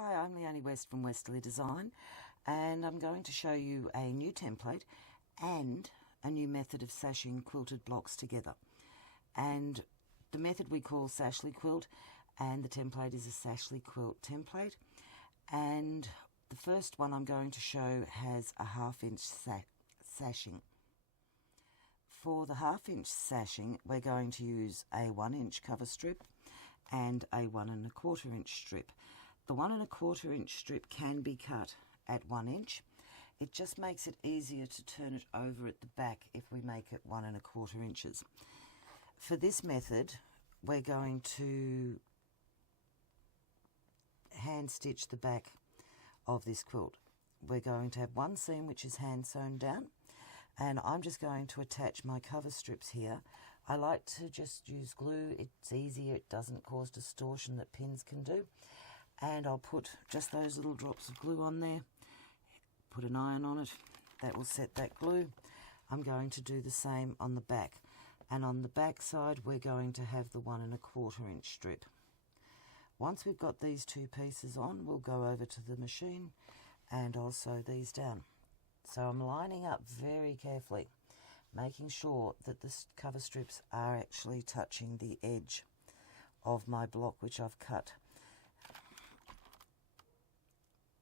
Hi, I'm Leonie West from Westalee Design, and I'm going to show you a new template and a new method of sashing quilted blocks together. And the method we call SashLeeQuilt, and the template is a SashLeeQuilt template. And the first one I'm going to show has a 1/2 inch sashing. For the 1/2 inch sashing, we're going to use a 1 inch cover strip and a 1 1/4 inch strip. The 1 1/4 inch strip can be cut at 1 inch. It just makes it easier to turn it over at the back if we make it 1 1/4 inches. For this method, we're going to hand stitch the back of this quilt. We're going to have one seam which is hand sewn down, and I'm just going to attach my cover strips here. I like to just use glue. It's easier, it doesn't cause distortion that pins can do. And I'll put just those little drops of glue on there, put an iron on it, that will set that glue. I'm going to do the same on the back, and on the back side we're going to have the 1 1/4 inch strip. Once we've got these two pieces on, we'll go over to the machine and I'll sew these down. So I'm lining up very carefully, making sure that the cover strips are actually touching the edge of my block, which I've cut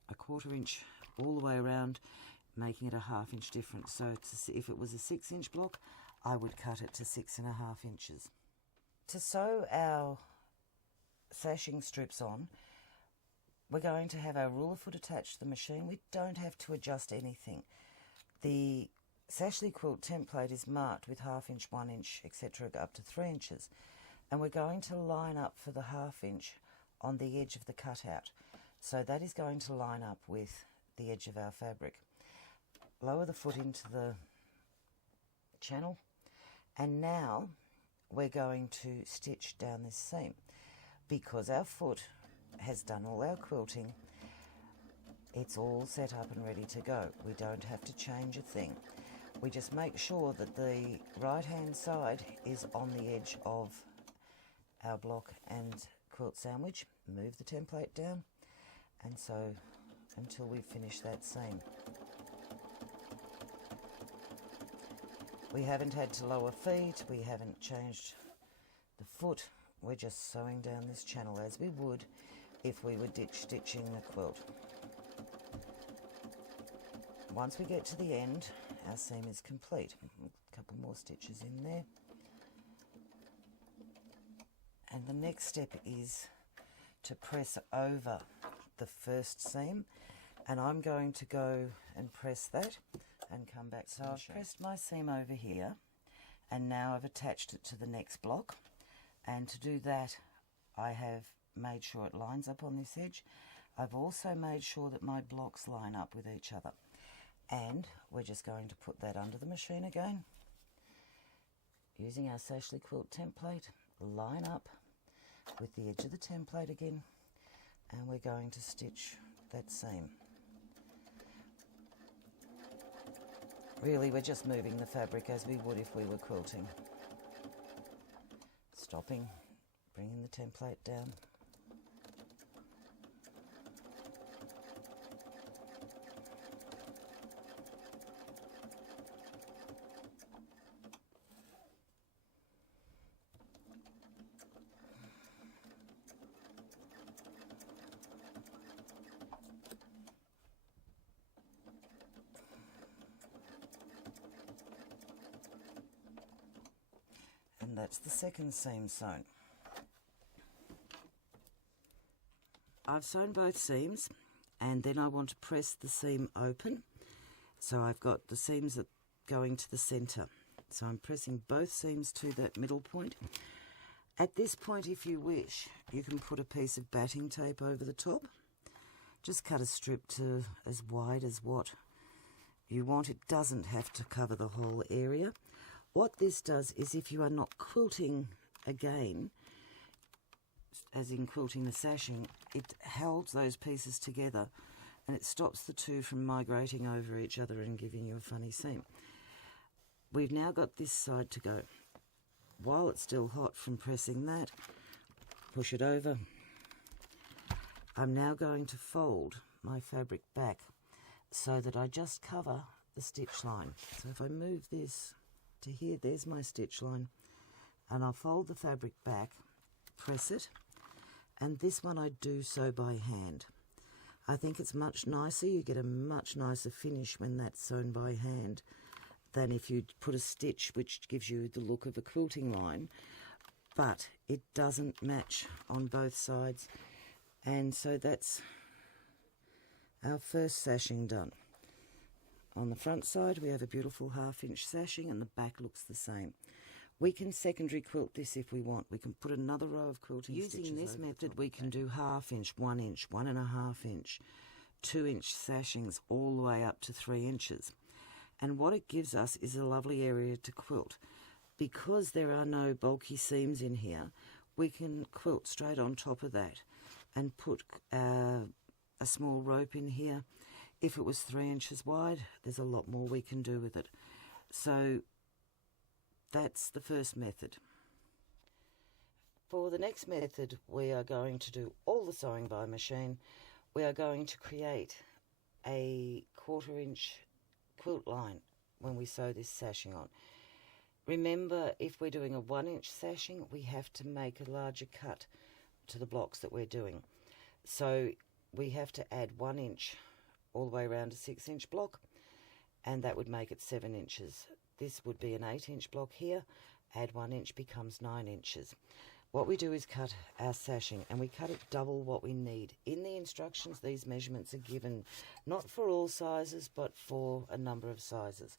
1/4 inch all the way around, making it a 1/2 inch difference. So if it was a 6 inch block, I would cut it to 6.5 inches. To sew our sashing strips on, we're going to have our ruler foot attached to the machine. We don't have to adjust anything. The SashLeeQuilt template is marked with 1/2 inch, 1 inch, etc. up to 3 inches. And we're going to line up for the 1/2 inch on the edge of the cutout. So that is going to line up with the edge of our fabric. Lower the foot into the channel, and now we're going to stitch down this seam. Because our foot has done all our quilting, it's all set up and ready to go. We don't have to change a thing. We just make sure that the right hand side is on the edge of our block and quilt sandwich. Move the template down and sew until we finish that seam. We haven't had to lower feet, we haven't changed the foot. We're just sewing down this channel as we would if we were ditch stitching a quilt. Once we get to the end, our seam is complete. A couple more stitches in there. And the next step is to press over the first seam, and I'm going to go and press that and come back. So I've pressed my seam over here, and now I've attached it to the next block. And to do that, I have made sure it lines up on this edge. I've also made sure that my blocks line up with each other. And we're just going to put that under the machine again. Using our SashLeeQuilt template, line up with the edge of the template again, and we're going to stitch that seam. Really, we're just moving the fabric as we would if we were quilting. Stopping, bringing the template down. And that's the second seam sewn. I've sewn both seams, and then I want to press the seam open. So I've got the seams that going to the center. So I'm pressing both seams to that middle point. At this point, if you wish, you can put a piece of batting tape over the top. Just cut a strip to as wide as what you want. It doesn't have to cover the whole area. What this does is, if you are not quilting again, as in quilting the sashing, it holds those pieces together and it stops the two from migrating over each other and giving you a funny seam. We've now got this side to go. While it's still hot from pressing that, push it over, I'm now going to fold my fabric back so that I just cover the stitch line. So if I move this to here, there's my stitch line, and I'll fold the fabric back, press it, and this one I do so by hand. I think it's much nicer, you get a much nicer finish when that's sewn by hand than if you put a stitch which gives you the look of a quilting line, but it doesn't match on both sides. And so that's our first sashing done. On the front side we have a beautiful 1/2 inch sashing, and the back looks the same. We can secondary quilt this if we want. We can put another row of quilting stitches. Using this method we can do 1/2 inch, 1 inch, 1.5 inch, 2 inch sashings all the way up to 3 inches. And what it gives us is a lovely area to quilt. Because there are no bulky seams in here, we can quilt straight on top of that and put a small rope in here. If it was 3 inches wide, there's a lot more we can do with it. So that's the first method. For the next method, we are going to do all the sewing by machine. We are going to create a 1/4 inch quilt line when we sew this sashing on. Remember, if we're doing a 1 inch sashing, we have to make a larger cut to the blocks that we're doing. So we have to add 1 inch all the way around a 6 inch block, and that would make it 7 inches. This would be an 8 inch block here, add 1 inch becomes 9 inches. What we do is cut our sashing, and we cut it double what we need. In the instructions, these measurements are given not for all sizes, but for a number of sizes.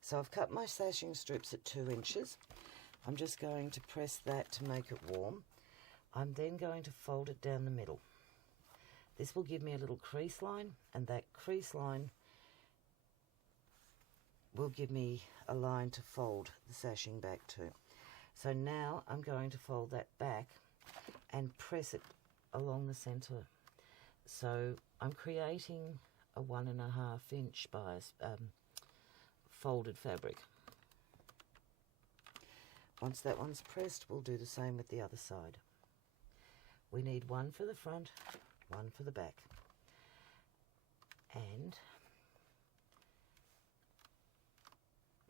So I've cut my sashing strips at 2 inches. I'm just going to press that to make it warm. I'm then going to fold it down the middle. This will give me a little crease line, and that crease line will give me a line to fold the sashing back to. So now I'm going to fold that back and press it along the centre. So I'm creating a 1.5 inch bias folded fabric. Once that one's pressed, we'll do the same with the other side. We need one for the front, one for the back, and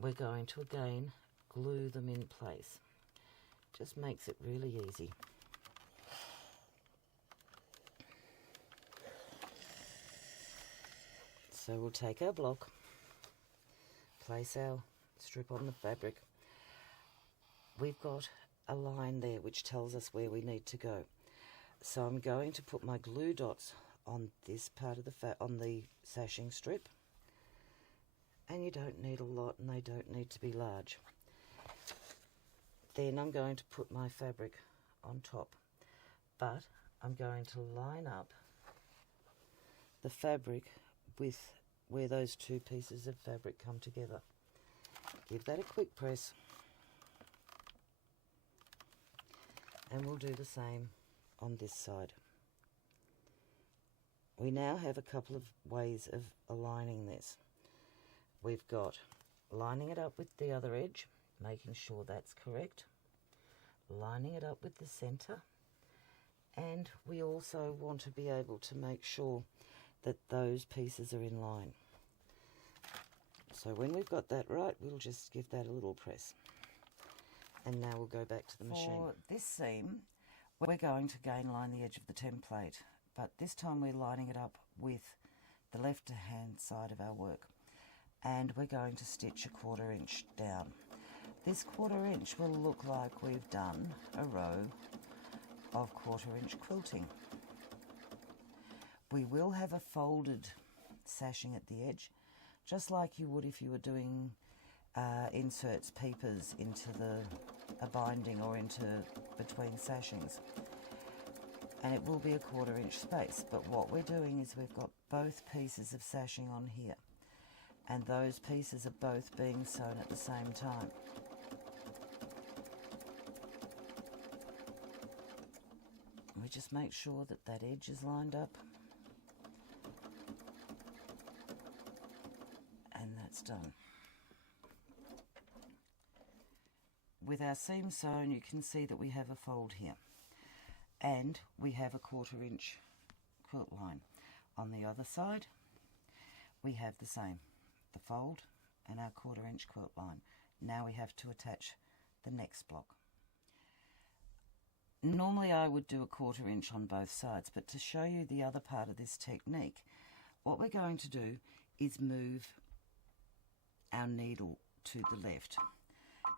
we're going to again glue them in place. Just makes it really easy. So we'll take our block, place our strip on the fabric. We've got a line there which tells us where we need to go. So I'm going to put my glue dots on this part of on the sashing strip, and you don't need a lot and they don't need to be large. Then I'm going to put my fabric on top, but I'm going to line up the fabric with where those two pieces of fabric come together. Give that a quick press, and we'll do the same on this side. We now have a couple of ways of aligning this. We've got lining it up with the other edge, making sure that's correct, lining it up with the center, and we also want to be able to make sure that those pieces are in line. So when we've got that right, we'll just give that a little press. And now we'll go back to the machine. For this seam, we're going to again line the edge of the template, but this time we're lining it up with the left-hand side of our work. And we're going to stitch a 1/4 inch down. This 1/4 inch will look like we've done a row of 1/4 inch quilting. We will have a folded sashing at the edge, just like you would if you were doing inserts, peepers into a binding or into between sashings. And it will be a 1/4 inch space, but what we're doing is we've got both pieces of sashing on here, and those pieces are both being sewn at the same time. We just make sure that that edge is lined up, and that's done. With our seam sewn, you can see that we have a fold here, and we have a 1/4 inch quilt line. On the other side we have the same, the fold and our 1/4 inch quilt line. Now we have to attach the next block. Normally I would do a 1/4 inch on both sides, but to show you the other part of this technique, what we're going to do is move our needle to the left.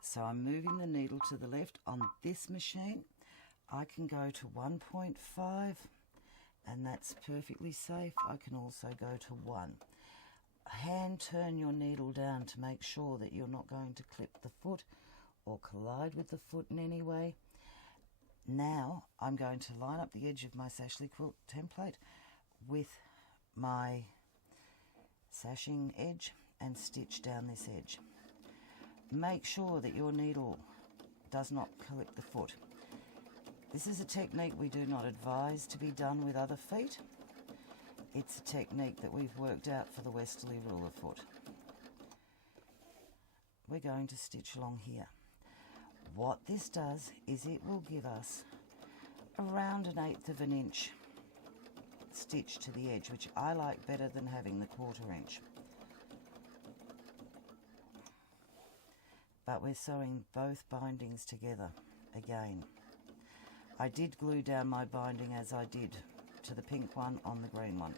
So I'm moving the needle to the left. On this machine I can go to 1.5 and that's perfectly safe. I can also go to 1. Hand turn your needle down to make sure that you're not going to clip the foot or collide with the foot in any way. Now I'm going to line up the edge of my SashLeeQuilt template with my sashing edge and stitch down this edge. Make sure that your needle does not clip the foot. This is a technique we do not advise to be done with other feet. It's a technique that we've worked out for the Westalee Ruler Foot. We're going to stitch along here. What this does is it will give us around 1/8 of an inch stitch to the edge, which I like better than having the 1/4 inch. But we're sewing both bindings together again. I did glue down my binding as I did to the pink one on the green one.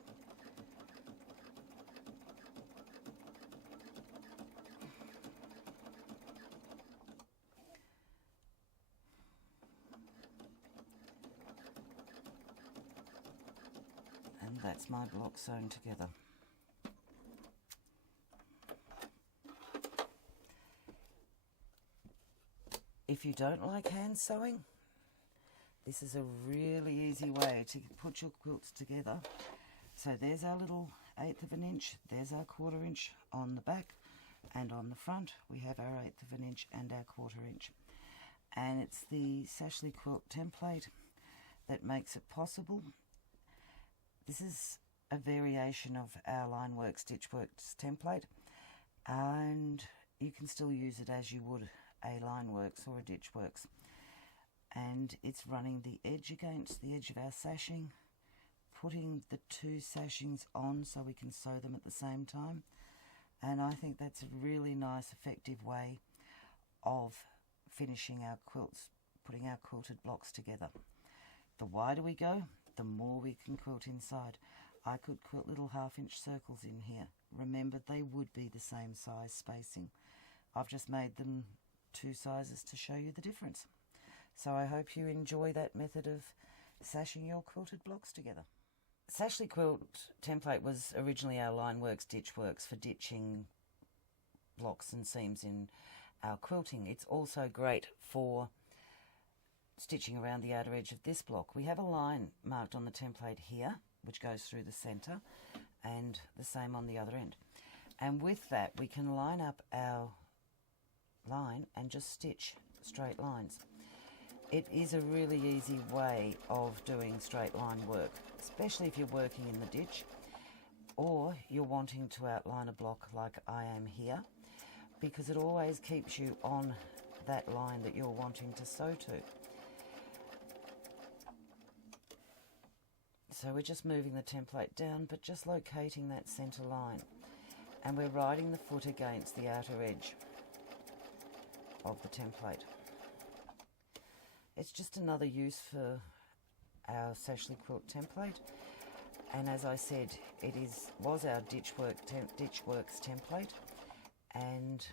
And that's my block sewn together. If you don't like hand sewing, this is a really easy way to put your quilts together. So there's our little 1/8 of an inch, there's our 1/4 inch on the back, and on the front we have our 1/8 of an inch and our 1/4 inch. And it's the SashLeeQuilt template that makes it possible. This is a variation of our Lineworks Stitchworks template, and you can still use it as you would a Lineworks or a Ditchworks. And it's running the edge against the edge of our sashing, putting the 2 sashings on so we can sew them at the same time. And I think that's a really nice, effective way of finishing our quilts, putting our quilted blocks together. The wider we go, the more we can quilt inside. I could quilt little 1/2 inch circles in here. Remember, they would be the same size spacing. I've just made them 2 sizes to show you the difference. So I hope you enjoy that method of sashing your quilted blocks together. SashLeeQuilt template was originally our Lineworks Ditchworks for ditching blocks and seams in our quilting. It's also great for stitching around the outer edge of this block. We have a line marked on the template here, which goes through the centre, and the same on the other end. And with that, we can line up our line and just stitch straight lines. It is a really easy way of doing straight line work, especially if you're working in the ditch or you're wanting to outline a block like I am here, because it always keeps you on that line that you're wanting to sew to. So we're just moving the template down, but just locating that centre line, and we're riding the foot against the outer edge of the template. It's just another use for our SashLeeQuilt template, and as I said, it was our Ditchworks template, and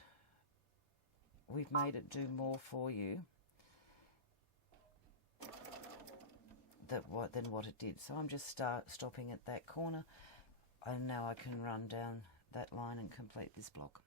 we've made it do more for you than what it did. So I'm just stopping at that corner, and now I can run down that line and complete this block.